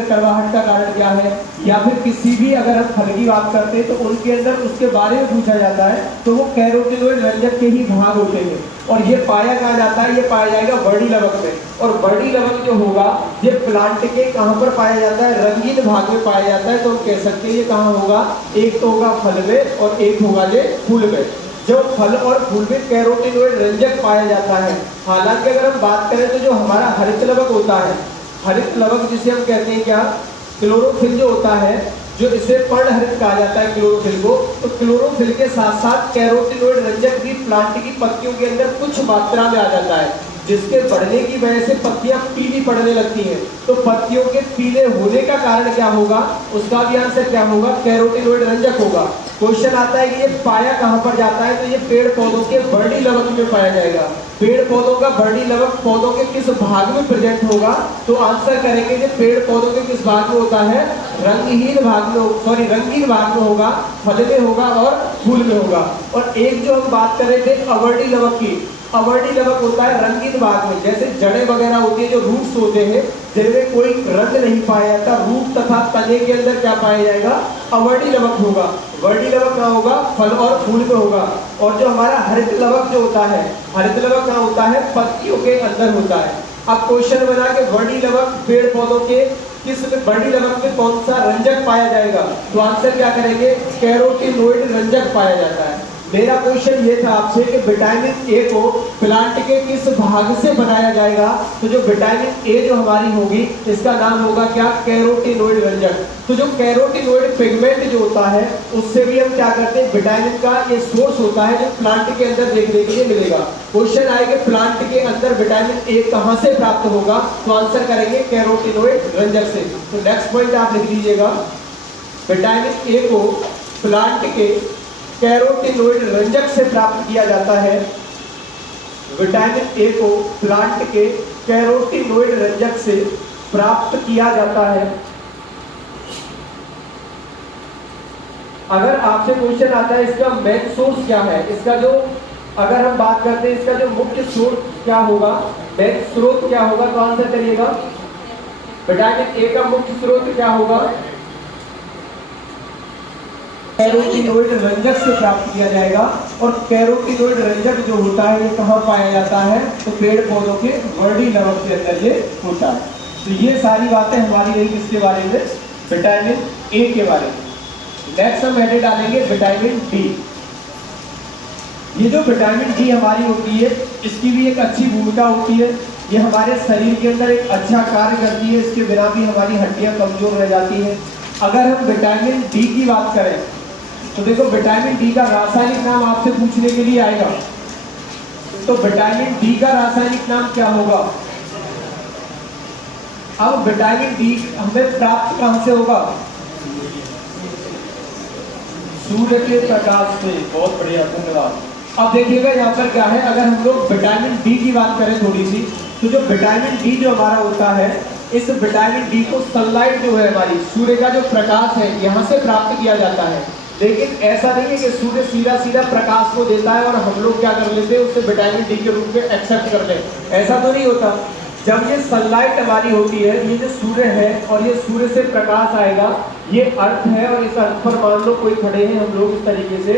अंदर कड़वाहट का कारण क्या है, या फिर किसी भी अगर हम फल की बात करते हैं तो उनके अंदर उसके बारे में पूछा जाता है तो वो कैरोटीनॉइड रंजक के ही भाग होते हैं। और ये पाया कहाँ जाता है, ये पाया जाएगा वर्डी लवक में। और वर्डी लवक जो होगा ये प्लांट के कहाँ पर पाया जाता है, रंगीन भाग में पाया जाता है। तो हम कह सकते हैं ये कहाँ होगा, एक तो होगा फल में और एक होगा ये फूल में। जब फल और फूल में कैरोटीनॉइड रंजक पाया जाता है। हालांकि अगर हम बात करें तो जो हमारा हरित लवक होता है, हरित लवक जिसे हम कहते हैं क्या, क्लोरोफिल जो होता है, जो इसे पर्णहरित कहा जाता है क्लोरोफिल को, तो क्लोरोफिल के साथ साथ कैरोटीनॉइड रंजक भी प्लांट की पत्तियों के अंदर कुछ मात्रा में आ जाता है, जिसके बढ़ने की वजह से पत्तियां पीली पड़ने लगती हैं। तो पत्तियों के पीले होने का कारण क्या होगा, उसका भी आंसर क्या होगा, कैरोटीनॉइड रंजक होगा। क्वेश्चन आता है कि ये पाया कहां पर जाता है, तो ये पेड़ पौधों के वर्डी लवक में पाया जाएगा। पेड़ पौधों का वर्डी लवक पौधों के किस भाग में प्रेजेंट होगा, तो आंसर करेंगे कि पेड़ पौधों के किस भाग में होता है, रंगहीन भाग में, सॉरी रंगीन भाग में होगा, फल में होगा और फूल में होगा। और एक जो हम बात कर रहे थे अवर्डी लवक की, अवर्डी लवक होता है रंगीन भाग में, जैसे जड़ें वगैरह होती है, जो रूट्स होते हैं जिनमें कोई रंग नहीं पाया जाता, रूट तथा तने के अंदर क्या पाया जाएगा, अवर्डी लवक होगा। वर्डी लवक कहाँ होगा, फल और फूल में होगा। और जो हमारा हरित लवक जो होता है, हरित लवक कहाँ होता है, पत्तियों के अंदर होता है। अब क्वेश्चन बना के वर्डी लवक पेड़ पौधों के किस वर्डी लवक में कौन सा रंजक पाया जाएगा, तो आंसर क्या करेंगे, कैरोटीनॉइड रंजक पाया जाता है। मेरा क्वेश्चन ये था आपसे कि विटामिन ए को प्लांट के किस भाग से बनाया जाएगा, तो जो विटामिन ए जो हमारी होगी इसका नाम होगा क्या, कैरोटीनॉइड रंजक। तो जो कैरोटीनॉइड पिगमेंट जो होता है उससे भी हम क्या करते हैं, विटामिन का ये सोर्स होता है जो प्लांट के अंदर देखने के लिए मिलेगा। क्वेश्चन आएगा प्लांट के अंदर विटामिन ए कहां से प्राप्त होगा, तो आंसर करेंगे कैरोटीनॉइड रंजक से। तो नेक्स्ट पॉइंट आप लिख लीजिएगा, विटामिन ए को प्लांट के कैरोटीनॉइड रंजक से प्राप्त किया जाता है। विटामिन ए को प्लांट के कैरोटीनॉइड रंजक से प्राप्त किया जाता है। अगर आपसे क्वेश्चन आता है इसका मेन सोर्स क्या है, इसका जो अगर हम बात करते हैं इसका जो मुख्य स्रोत क्या होगा, मेन स्रोत क्या होगा, तो आंसर करिएगा विटामिन ए का मुख्य स्रोत क्या होगा, कैरोटीनॉइड रंजक से प्राप्त किया जाएगा। और कैरोटीनॉइड रंजक जो होता है ये कहाँ पाया जाता है, तो पेड़ पौधों के वर्डी लवक के अंदर ये होता है। तो ये सारी बातें हमारी रही किसके बारे में, विटामिन ए के बारे में। नेक्स्ट हम हेडिंग डालेंगे विटामिन डी। ये जो विटामिन डी हमारी होती है इसकी भी एक अच्छी भूमिका होती है, ये हमारे शरीर के अंदर एक अच्छा कार्य करती है, इसके बिना भी हमारी हड्डियां कमजोर रह जाती हैं। अगर हम विटामिन डी की बात करें तो देखो विटामिन डी का रासायनिक नाम आपसे पूछने के लिए आएगा, तो विटामिन डी का रासायनिक नाम क्या होगा। अब विटामिन डी हमें प्राप्त कहां से होगा, सूर्य के प्रकाश से। बहुत बढ़िया, धन्यवाद। अब देखिएगा यहाँ पर क्या है, अगर हम लोग विटामिन डी की बात करें थोड़ी सी, तो जो विटामिन डी जो हमारा होता है, इस विटामिन डी को सनलाइट जो है हमारी, सूर्य का जो प्रकाश है यहाँ से प्राप्त किया जाता है। लेकिन ऐसा नहीं है कि सूर्य सीधा सीधा प्रकाश को देता है और हम लोग क्या कर लेते हैं, उससे विटामिन डी के रूप में एक्सेप्ट कर लें, ऐसा तो नहीं होता। जब ये सनलाइट हमारी होती है, ये जो सूर्य है और ये सूर्य से प्रकाश आएगा, ये अर्थ है और इस अर्थ पर मान लो कोई खड़े हैं हम लोग इस तरीके से,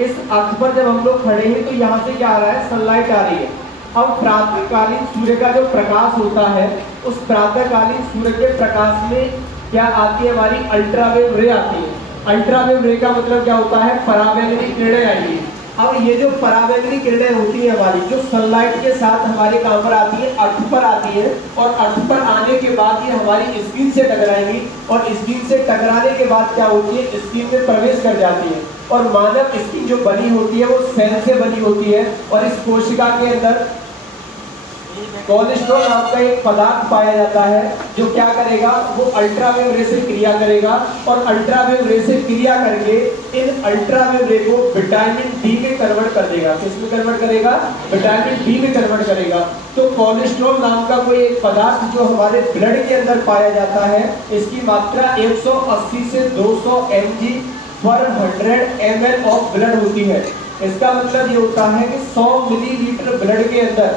इस अर्थ पर जब हम लोग खड़े हैं तो यहाँ से क्या आ रहा है, सनलाइट आ रही है। अब प्रातःकालीन सूर्य का जो प्रकाश होता है, उस प्रातःकालीन सूर्य के प्रकाश में क्या आती है, हमारी अल्ट्रावेव रे आती है। अल्ट्रावेव रे का मतलब क्या होता है, परावैंगनी किरणें आएंगी। अब ये जो परावैंगनी किरणें होती है हमारी, जो सनलाइट के साथ हमारे कहाँ पर आती है, अर्थ पर आती है, और अर्थ पर आने के बाद ये हमारी स्किन से टकराएंगी, और स्किन से टकराने के बाद क्या होती है, स्किन में प्रवेश कर जाती है। और मानव स्किन जो बनी होती है वो सेल से बनी होती है, और इस कोशिका के अंदर कोलेस्ट्रॉल नाम का एक पदार्थ पाया जाता है, जो क्या करेगा, वो अल्ट्रावेव रे से क्रिया करेगा, और अल्ट्रावेव रे से क्रिया करके इन अल्ट्रावेव रे को विटामिन डी में कन्वर्ट कर देगा। किसमें कन्वर्ट करेगा, विटामिन डी में कन्वर्ट करेगा। तो कोलेस्ट्रॉल नाम का कोई एक पदार्थ जो हमारे ब्लड के अंदर पाया जाता है, इसकी मात्रा 180 से 200 mg पर 100 ml ऑफ ब्लड होती है। इसका मतलब ये होता है कि 100 मिलीलीटर ब्लड के अंदर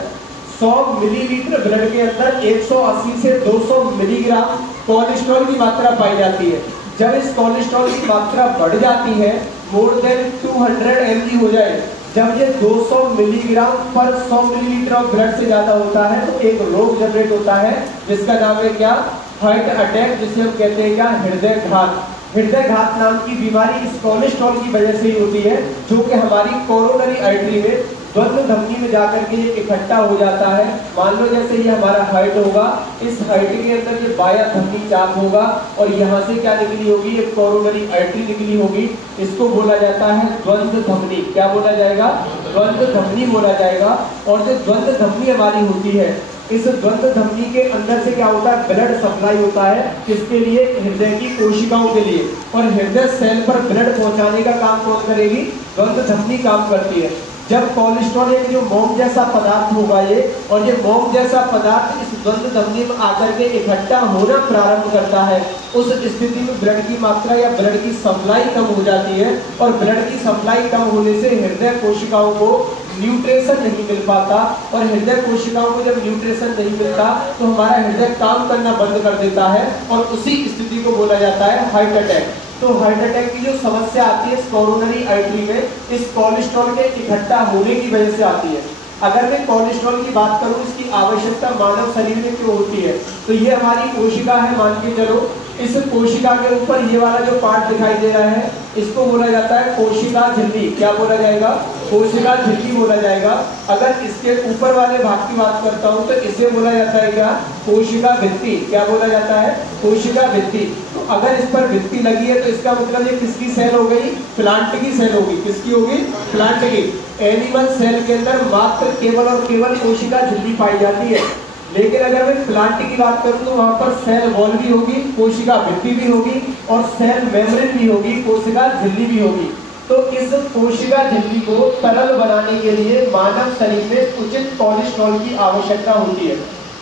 180 से 200 मिलीग्राम कोलेस्ट्रॉल की मात्रा पाई जाती है। जब इस कोलेस्ट्रॉल की मात्रा बढ़ जाती है, मोर देन 200 mg हो जाए, जब ये 200 मिलीग्राम पर 100 मिलीलीटर ऑफ ब्लड से ज्यादा होता है तो एक रोग जनरेट होता है जिसका नाम है क्या, हार्ट अटैक, जिसे हम कहते हैं क्या, हृदय घात। हृदय घात नाम की बीमारी इस कोलेस्ट्रॉल की वजह से ही होती है, जो कि हमारी कोरोनरी आर्टरी में द्वंद्व धमनी में जाकर के ये इकट्ठा हो जाता है। मान लो जैसे ये हमारा हार्ट होगा, इस हार्ट के अंदर ये बाया धमनी चाप होगा और यहाँ से क्या निकली होगी, ये कोरोनरी आर्टरी निकली होगी। इसको बोला जाता है द्वंद्व धमनी। क्या बोला जाएगा, द्वंद्व धमनी बोला जाएगा। और जो द्वंद्व धमनी हमारी होती है, इस द्वंद्व धमनी के अंदर से क्या होता है, ब्लड सप्लाई होता है, किसके लिए, हृदय की कोशिकाओं के लिए। और हृदय सेल पर ब्लड पहुंचाने का काम कौन करेगी, द्वंद्व धमनी काम करती है। जब कोलेस्ट्रॉल एक जो मोम जैसा पदार्थ होगा ये, और ये मोम जैसा पदार्थ इस द्वंद्व धमनी में आकर के इकट्ठा होना प्रारंभ करता है, उस स्थिति में ब्लड की मात्रा या ब्लड की सप्लाई कम हो जाती है। और ब्लड की सप्लाई कम होने से हृदय कोशिकाओं को न्यूट्रिशन नहीं मिल पाता, और हृदय कोशिकाओं को जब न्यूट्रिशन नहीं मिलता तो हमारा हृदय काम करना बंद कर देता है, और उसी स्थिति को बोला जाता है हार्ट अटैक। तो हार्ट अटैक की जो समस्या आती है इस कोरोनरी आर्टरी में, इस कोलेस्ट्रॉल के इकट्ठा होने की वजह से आती है। अगर मैं कोलेस्ट्रॉल की बात करूं, इसकी आवश्यकता मानव शरीर में क्यों होती है, तो ये हमारी कोशिका है, मान के चलो। इस कोशिका के ऊपर ये वाला जो पार्ट दिखाई दे रहा है, इसको बोला जाता है कोशिका झिल्ली। क्या बोला जाएगा, कोशिका झिल्ली बोला जाएगा। अगर इसके ऊपर वाले भाग की बात करता हूं तो इसे बोला जाता है क्या, कोशिका भित्ति। क्या बोला जाता है, कोशिका भित्ति। तो अगर इस पर भित्ति लगी है तो इसका मतलब ये किसकी सेल हो गई, प्लांट की सेल होगी। किसकी होगी, प्लांट की। एनिमल सेल के अंदर मात्र केवल और केवल कोशिका झिल्ली पाई जाती है। लेकिन अगर मैं प्लांट की बात करूं तो वहां पर सेल वॉल भी होगी, कोशिका भित्ति भी होगी, और सेल मेम्ब्रेन भी होगी, कोशिका झिल्ली भी होगी। तो इस कोशिका झिल्ली को तरल बनाने के लिए मानव शरीर में उचित कोलेस्ट्रॉल की आवश्यकता होती है।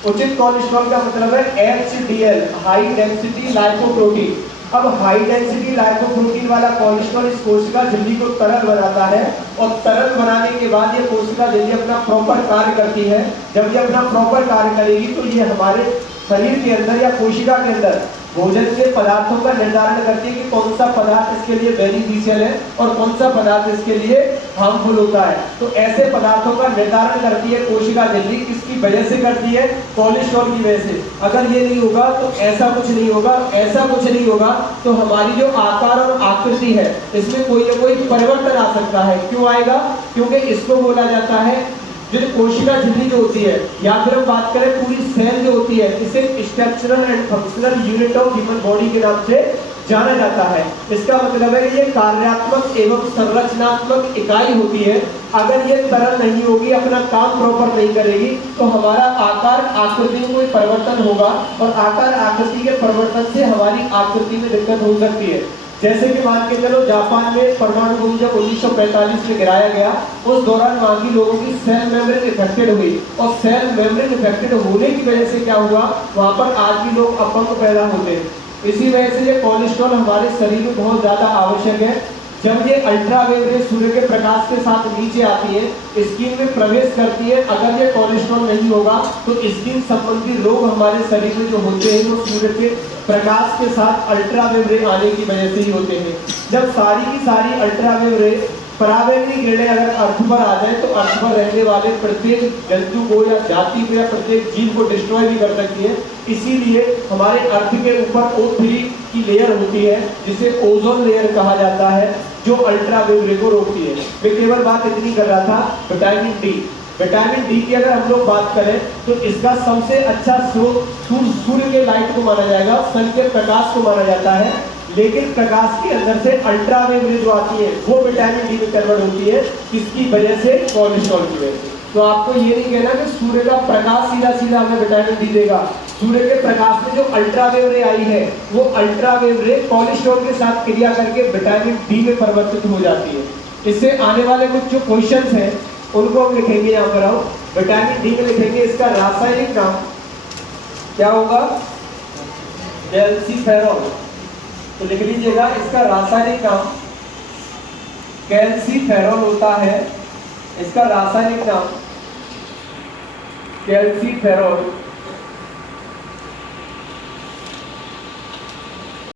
उचित कोलेस्ट्रॉल का मतलब है HDL, हाई डेंसिटी लाइपोप्रोटीन। अब हाई डेंसिटी लाइपोप्रोटीन वाला कोलेस्ट्रॉल इस कोशिका झिल्ली को तरल बनाता है, और तरल बनाने के बाद ये कोशिका झिल्ली अपना प्रॉपर कार्य करती है। जब ये अपना प्रॉपर कार्य करेगी तो ये हमारे शरीर के अंदर या कोशिका के अंदर भोजन के पदार्थों का निर्धारण करती है कि कौन सा पदार्थ इसके लिए बेनिफिशियल है और कौन सा पदार्थ इसके लिए हार्मफुल होता है। तो ऐसे पदार्थों का निर्धारण करती है कोशिका झिल्ली। किसकी वजह से करती है, कोलेस्ट्रॉल की वजह से। अगर ये नहीं होगा तो ऐसा कुछ नहीं होगा, ऐसा कुछ नहीं होगा तो हमारी जो आकार और आकृति है इसमें कोई ना कोई परिवर्तन आ सकता है। क्यों आएगा, क्योंकि इसको बोला जाता है, जो कोशिका झिल्ली जो होती है, या फिर हम बात करें पूरी सेल जो होती है, इसे structural and functional unit of human body के नाम से जाना जाता है। इसका मतलब है कि ये कार्यात्मक एवं संरचनात्मक इकाई होती है। अगर ये तरल नहीं होगी, अपना काम प्रॉपर नहीं करेगी, तो हमारा आकार आकृति में कोई परिवर्तन होगा, और आकार आकृति के परिवर्तन से हमारी आकृति में दिक्कत हो सकती है। जैसे कि मान के चलो, जापान में परमाणु बम जब 1945 में गिराया गया, उस दौरान वहां की लोगों की सेल मेम्ब्रेन इफेक्टेड हुई, और सेल मेम्ब्रेन इफेक्टेड होने की वजह से क्या हुआ, वहां पर आज भी लोग अपंग पैदा होते हैं। इसी वजह से ये कोलेस्ट्रॉल हमारे शरीर में बहुत ज्यादा आवश्यक है। जब ये अल्ट्रावायलेट सूर्य के प्रकाश के साथ नीचे आती है, स्किन में प्रवेश करती है, अगर ये कोलेस्ट्रॉल नहीं होगा तो स्किन संबंधी रोग हमारे शरीर में जो होते हैं वो सूर्य के प्रकाश के साथ अल्ट्रावायलेट आने की वजह से ही होते हैं। जब सारी की सारी अल्ट्रावायलेट पराबैंगनी किरणें अगर अर्थ पर आ जाए तो अर्थ पर रहने वाले प्रत्येक जंतु को या जाति को या प्रत्येक जीव को डिस्ट्रॉय भी कर सकती है। इसीलिए हमारे अर्थ के ऊपर O3 की लेयर होती है, जिसे ओजोन लेयर कहा जाता है, जो अल्ट्रावायलेट को रोकती है। मैं केवल बात इतनी कर रहा था, विटामिन डी। विटामिन डी की अगर हम लोग बात करें तो इसका सबसे अच्छा स्रोत सूर्य के लाइट को माना जाएगा, सन के प्रकाश को माना जाता है। लेकिन प्रकाश के अंदर से अल्ट्रावायलेट जो आती है वो विटामिन डी में कन्वर्ट होती है। किसकी वजह से, कोलेस्ट्रॉल की वजह से। तो आपको ये नहीं कहना कि सूर्य का प्रकाश सीधा सीधा हमें विटामिन डी देगा। सूर्य के प्रकाश में जो अल्ट्रावायलेट आई है वो अल्ट्रावायलेट कोलेस्ट्रॉल के साथ क्रिया करके विटामिन डी में परिवर्तित हो जाती है। इससे आने वाले कुछ जो क्वेश्चंस हैं उनको हम लिखेंगे। यहाँ पर आओ, विटामिन डी में लिखेंगे इसका रासायनिक नाम क्या होगा, कैल्सीफेरॉल। तो लिख लीजिएगा, इसका रासायनिक नाम कैल्सीफेरॉल होता है। इसका रासायनिक नाम कैल्सीफेरॉल